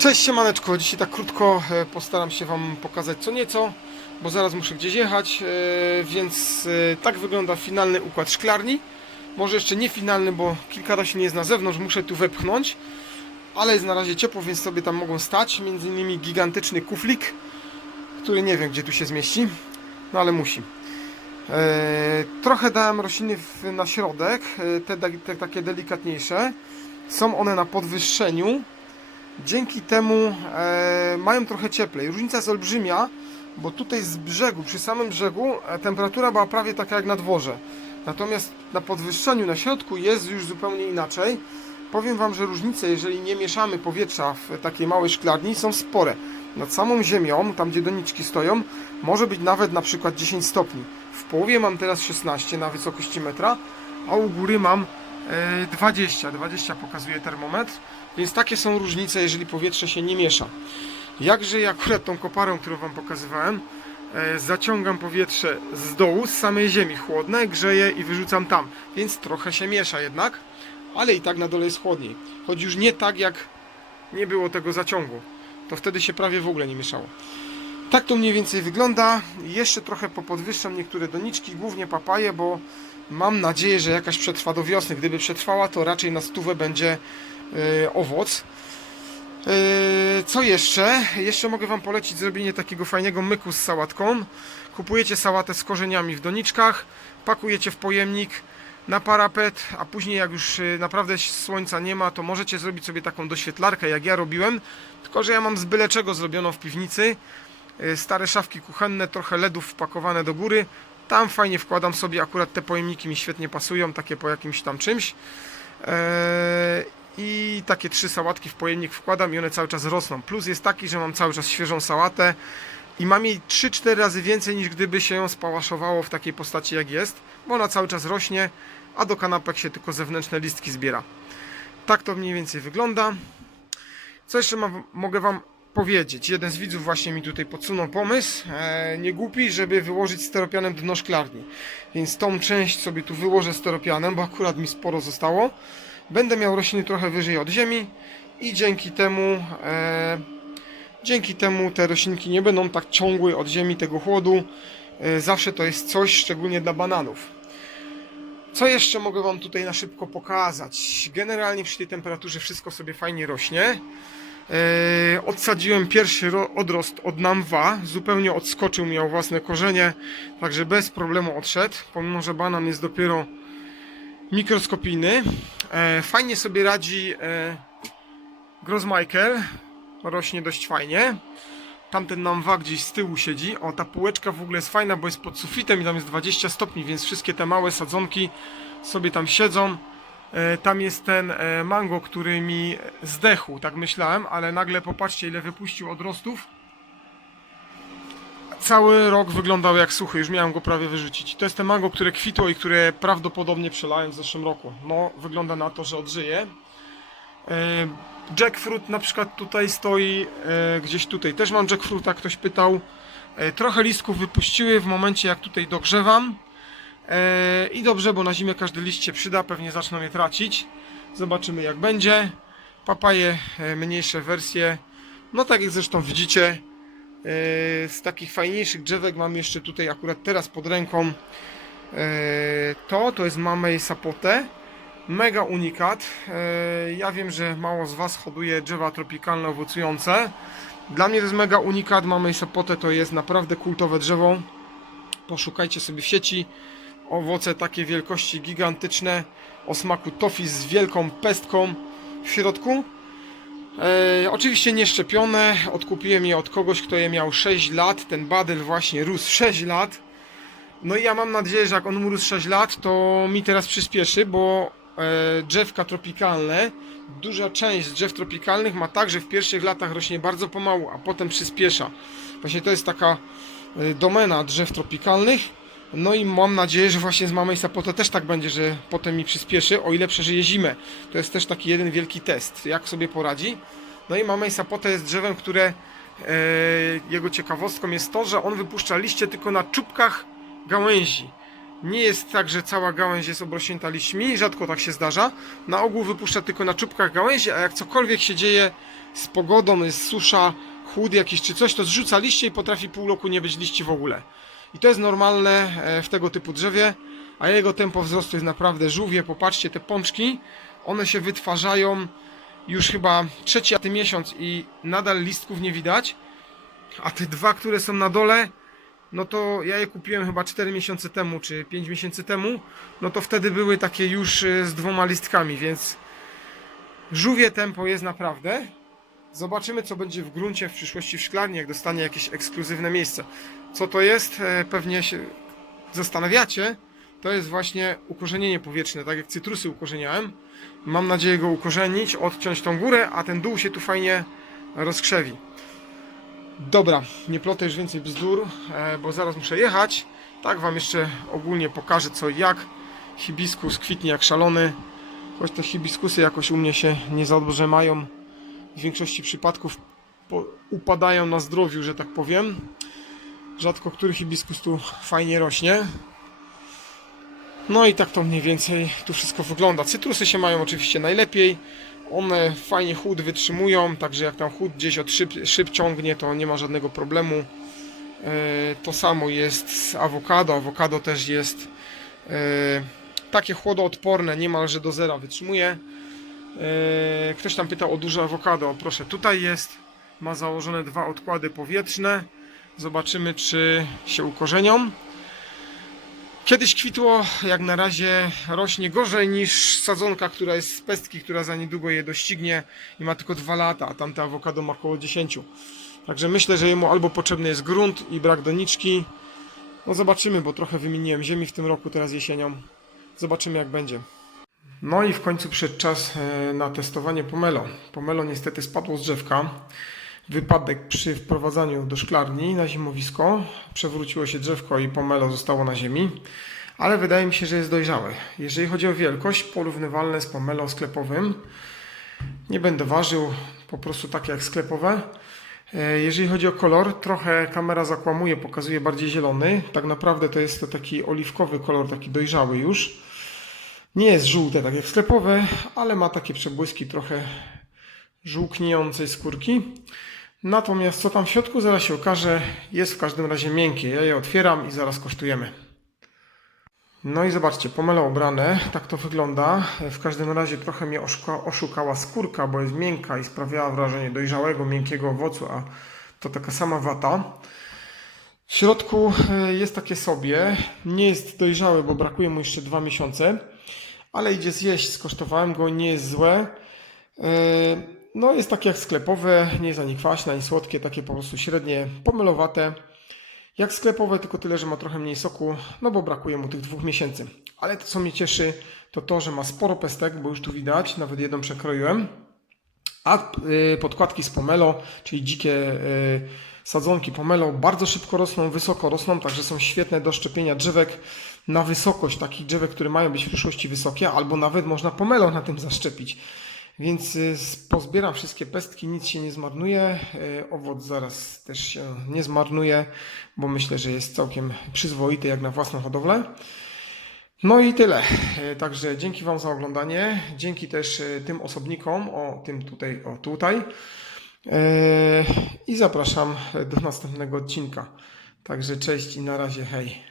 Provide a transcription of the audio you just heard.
Cześć siemaneczko, dzisiaj tak krótko e, postaram się Wam pokazać co nieco, bo zaraz muszę gdzieś jechać, e, więc e, tak wygląda finalny układ szklarni. Może jeszcze nie finalny, bo kilka roślin jest na zewnątrz, muszę tu wepchnąć, ale jest na razie ciepło, więc sobie tam mogą stać, między innymi gigantyczny kuflik, który nie wiem gdzie tu się zmieści, no ale musi. Trochę dałem rośliny na środek, te, te takie delikatniejsze. Są one na podwyższeniu. Dzięki temu e, mają trochę cieplej. Różnica jest olbrzymia, bo tutaj z brzegu, przy samym brzegu, e, temperatura była prawie taka jak na dworze. Natomiast na podwyższeniu, na środku jest już zupełnie inaczej. Powiem Wam, że różnice, jeżeli nie mieszamy powietrza w takiej małej szklarni, są spore. Nad samą ziemią, tam gdzie doniczki stoją, może być nawet na przykład 10 stopni. W połowie mam teraz 16 na wysokości metra, a u góry mam 20. 20 pokazuje termometr, więc takie są różnice, jeżeli powietrze się nie miesza. Jakże ja akurat tą koparą, którą Wam pokazywałem, e, zaciągam powietrze z dołu, z samej ziemi chłodne, grzeję i wyrzucam tam, więc trochę się miesza jednak, ale i tak na dole jest chłodniej. Choć już nie tak jak nie było tego zaciągu, to wtedy się prawie w ogóle nie mieszało. Tak to mniej więcej wygląda. Jeszcze trochę popodwyższam niektóre doniczki, głównie papaje, bo mam nadzieję, że jakaś przetrwa do wiosny. Gdyby przetrwała, to raczej na stówę będzie e, owoc. E, co jeszcze? Jeszcze mogę Wam polecić zrobienie takiego fajnego myku z sałatką. Kupujecie sałatę z korzeniami w doniczkach, pakujecie w pojemnik na parapet, a później jak już y, naprawdę słońca nie ma, to możecie zrobić sobie taką doświetlarkę, jak ja robiłem, tylko że ja mam z byle czego zrobioną w piwnicy. Stare szafki kuchenne, trochę ledów wpakowane do góry. Tam fajnie wkładam sobie, akurat te pojemniki mi świetnie pasują, takie po jakimś tam czymś. Eee, I takie trzy sałatki w pojemnik wkładam i one cały czas rosną. Plus jest taki, że mam cały czas świeżą sałatę i mam jej 3-4 razy więcej niż gdyby się ją spałaszowało w takiej postaci jak jest, bo ona cały czas rośnie, a do kanapek się tylko zewnętrzne listki zbiera. Tak to mniej więcej wygląda. Co jeszcze mam, mogę Wam powiedzieć? Jeden z widzów właśnie mi tutaj podsunął pomysł, e, nie głupi, żeby wyłożyć steropianem dno szklarni. Więc tą część sobie tu wyłożę steropianem, bo akurat mi sporo zostało. Będę miał rośliny trochę wyżej od ziemi i dzięki temu e, dzięki temu te roślinki nie będą tak ciągły od ziemi tego chłodu. E, Zawsze to jest coś, szczególnie dla bananów. Co jeszcze mogę Wam tutaj na szybko pokazać? Generalnie przy tej temperaturze wszystko sobie fajnie rośnie. E, odsadziłem pierwszy ro- odrost od Namwa, zupełnie odskoczył, miał własne korzenie, także bez problemu odszedł, pomimo że banan jest dopiero mikroskopijny. E, fajnie sobie radzi e, Grossmichael, rośnie dość fajnie. Tamten Namwa gdzieś z tyłu siedzi. O, ta półeczka w ogóle jest fajna, bo jest pod sufitem i tam jest 20 stopni, więc wszystkie te małe sadzonki sobie tam siedzą. E, Tam jest ten e, mango, który mi zdechł, tak myślałem, ale nagle popatrzcie ile wypuścił odrostów. Cały rok wyglądał jak suchy, już miałem go prawie wyrzucić. To jest ten mango, które kwitło i które prawdopodobnie przelałem w zeszłym roku. No, wygląda na to, że odżyje. E, Jackfruit na przykład tutaj stoi, gdzieś tutaj też mam jackfruita, ktoś pytał. Trochę listków wypuściły w momencie jak tutaj dogrzewam. E, I dobrze, bo na zimę każdy liść się przyda, pewnie zaczną je tracić. Zobaczymy jak będzie. Papaje, e, mniejsze wersje. No tak jak zresztą widzicie, e, z takich fajniejszych drzewek mam jeszcze tutaj akurat teraz pod ręką to, to jest Mamei Sapote. Mega unikat. Ja wiem, że mało z Was hoduje drzewa tropikalne owocujące. Dla mnie to jest mega unikat. Mamei Sapote to jest naprawdę kultowe drzewo. Poszukajcie sobie w sieci. Owoce takie wielkości gigantyczne, o smaku tofi z wielką pestką w środku. E, oczywiście nie szczepione. Odkupiłem je od kogoś, kto je miał 6 lat. Ten badyl właśnie rósł 6 lat. No i ja mam nadzieję, że jak on rósł 6 lat, to mi teraz przyspieszy, bo e, drzewka tropikalne, duża część drzew tropikalnych ma tak, że w pierwszych latach rośnie bardzo pomału, a potem przyspiesza. Właśnie to jest taka e, domena drzew tropikalnych. No i mam nadzieję, że właśnie z Mamej Sapoto też tak będzie, że potem mi przyspieszy, o ile przeżyje zimę. To jest też taki jeden wielki test, jak sobie poradzi. No i Mamej Sapoto jest drzewem, które e, jego ciekawostką jest to, że on wypuszcza liście tylko na czubkach gałęzi. Nie jest tak, że cała gałęź jest obrośnięta liśćmi, rzadko tak się zdarza. Na ogół wypuszcza tylko na czubkach gałęzi, a jak cokolwiek się dzieje z pogodą, jest susza, chłód jakiś czy coś, to zrzuca liście i potrafi pół roku nie być liści w ogóle. I to jest normalne e, w tego typu drzewie, a jego tempo wzrostu jest naprawdę żółwie. Popatrzcie, te pączki, one się wytwarzają już chyba trzeci ty miesiąc i nadal listków nie widać. A te dwa, które są na dole, no to ja je kupiłem chyba 4 miesiące temu, czy 5 miesięcy temu, no to wtedy były takie już y, z dwoma listkami, więc żółwie tempo jest naprawdę. Zobaczymy, co będzie w gruncie w przyszłości w szklarni, jak dostanie jakieś ekskluzywne miejsce. Co to jest? E, Pewnie się zastanawiacie. To jest właśnie ukorzenienie powietrzne, tak jak cytrusy ukorzeniałem. Mam nadzieję go ukorzenić, odciąć tą górę, a ten dół się tu fajnie rozkrzewi. Dobra, nie plotę już więcej bzdur, e, bo zaraz muszę jechać. Tak Wam jeszcze ogólnie pokażę co i jak. Hibiskus kwitnie jak szalony. Choć te hibiskusy jakoś u mnie się nie za dobrze mają. W większości przypadków upadają na zdrowiu, że tak powiem. Rzadko który hibiskus tu fajnie rośnie. No i tak to mniej więcej tu wszystko wygląda. Cytrusy się mają oczywiście najlepiej. One fajnie chłód wytrzymują, także jak tam chłód gdzieś od szyb, szyb ciągnie, to nie ma żadnego problemu. E, To samo jest z awokado. Awokado też jest e, takie chłodoodporne, niemalże do zera wytrzymuje. E, Ktoś tam pytał o duże awokado. Proszę, tutaj jest. Ma założone dwa odkłady powietrzne. Zobaczymy, czy się ukorzenią. Kiedyś kwitło, jak na razie rośnie gorzej niż sadzonka, która jest z pestki, która za niedługo je doścignie i ma tylko 2 lata, a tamte awokado ma około 10. Także myślę, że jemu albo potrzebny jest grunt i brak doniczki. No zobaczymy, bo trochę wymieniłem ziemi w tym roku, teraz jesienią. Zobaczymy jak będzie. No i w końcu przyszedł czas e, na testowanie pomelo. Pomelo niestety spadło z drzewka. Wypadek przy wprowadzaniu do szklarni na zimowisko. Przewróciło się drzewko i pomelo zostało na ziemi. Ale wydaje mi się, że jest dojrzałe. Jeżeli chodzi o wielkość, porównywalne z pomelo sklepowym. Nie będę ważył, po prostu takie jak sklepowe. E, Jeżeli chodzi o kolor, trochę kamera zakłamuje, pokazuje bardziej zielony. Tak naprawdę to jest to taki oliwkowy kolor, taki dojrzały już. Nie jest żółte, tak jak sklepowe, ale ma takie przebłyski trochę żółkniejącej skórki. Natomiast co tam w środku zaraz się okaże, jest w każdym razie miękkie. Ja je otwieram i zaraz kosztujemy. No i zobaczcie, pomelo ubrane, tak to wygląda. W każdym razie trochę mnie oszuka, oszukała skórka, bo jest miękka i sprawiała wrażenie dojrzałego, miękkiego owocu, a to taka sama wata. W środku e, jest takie sobie, nie jest dojrzały, bo brakuje mu jeszcze dwa miesiące, ale idzie zjeść, skosztowałem go, nie jest złe. No jest takie jak sklepowe, nie jest ani kwaśne, ani słodkie, takie po prostu średnie, pomylowate. Jak sklepowe, tylko tyle, że ma trochę mniej soku, no bo brakuje mu tych dwóch miesięcy. Ale to, co mnie cieszy, to to, że ma sporo pestek, bo już tu widać, nawet jedną przekroiłem. A y, podkładki z pomelo, czyli dzikie y, sadzonki pomelo, bardzo szybko rosną, wysoko rosną, także są świetne do szczepienia drzewek na wysokość, takich drzewek, które mają być w przyszłości wysokie, albo nawet można pomelo na tym zaszczepić. Więc y, pozbieram wszystkie pestki, nic się nie zmarnuje. Y, Owoc zaraz też się nie zmarnuje, bo myślę, że jest całkiem przyzwoity jak na własną hodowlę. No i tyle. E, Także dzięki Wam za oglądanie. Dzięki też tym osobnikom, o tym tutaj, o tutaj. I zapraszam do następnego odcinka. Także cześć i na razie, hej.